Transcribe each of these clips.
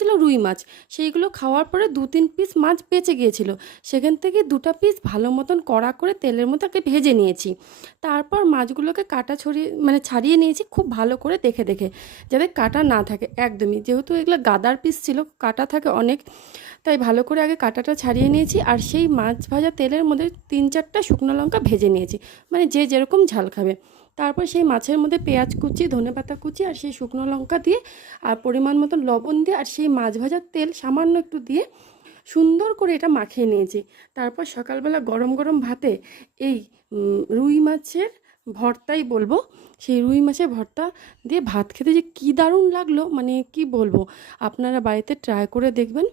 ছিল রুই মাছ। সেইগুলো খাওয়ার পরে ২-৩ পিস মাছ বেঁচে গিয়েছিল। সেখান থেকে ২টা পিস ভালো মতন কড়া করে তেলের মধ্যে আগে ভেজে নিয়েছি। তারপর মাছগুলোকে কাটা ছড়িয়ে মানে ছাড়িয়ে নিয়েছি খুব ভালো করে দেখে, দেখে। যাতে কাটা না থাকে একদমই। যেহেতু এগুলো গাদার পিস ছিল, কাটা থাকে অনেক। তাই ভালো করে আগে কাঁটাটা ছাড়িয়ে নিয়েছি আর সেই মাছ ভাজা তেলের মধ্যে ৩-৪টা শুকনো লঙ্কা ভেজে নিয়েছি, মানে যে যেরকম ঝাল খাবে। তারপর সেই মাছের মধ্যে পেঁয়াজ কুচি, ধনেপাতা কুচি আর সেই শুকনো লঙ্কা দিয়ে আর পরিমাণ মতো লবণ দিয়ে আর সেই মাছ ভাজার তেল সামান্য একটু দিয়ে সুন্দর করে এটা মাখিয়ে নিয়েছি। তারপর সকালবেলা গরম গরম ভাতে এই রুই মাছের ভর্তাই বলবো, সেই রুই মাছের ভর্তা দিয়ে ভাত খেতে যে কী দারুণ লাগলো, মানে কি বলবো। আপনারা বাড়িতে ট্রাই করে দেখবেন,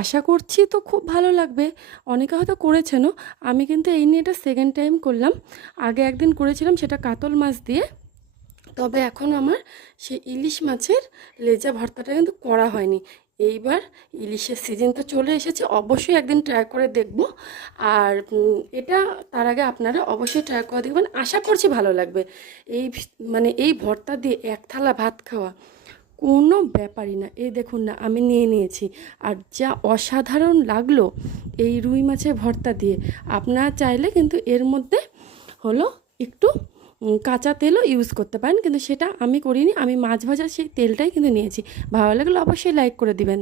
আশা করছি তো খুব ভালো লাগবে। অনেকে হয়তো করেছেনও, আমি কিন্তু এই নিয়ে এটা সেকেন্ড টাইম করলাম। আগে একদিন করেছিলাম সেটা কাতল মাছ দিয়ে, তবে এখন আমার সেই ইলিশ মাছের লেজা ভর্তাটা কিন্তু করা হয়নি। এইবার ইলিশের সিজন তো চলে এসেছে, অবশ্যই একদিন ট্রাই করে দেখব। আর এটা তার আগে আপনারা অবশ্যই ট্রাই করে দেখবেন, আশা করছি ভালো লাগবে। এই মানে এই ভর্তা দিয়ে এক থালা ভাত খাওয়া কোনো ব্যাপারই না। এই দেখুন না, আমি নিয়ে নিয়েছি। আর যা অসাধারণ লাগলো এই রুই মাছের ভর্তা দিয়ে। আপনারা চাইলে কিন্তু এর মধ্যে হলো একটু কাঁচা তেলও ইউজ করতে পারেন, কিন্তু সেটা আমি করিনি। আমি মাছ ভাজার সেই তেলটাই কিন্তু নিয়েছি। ভালো লাগলে অবশ্যই লাইক করে দিবেন।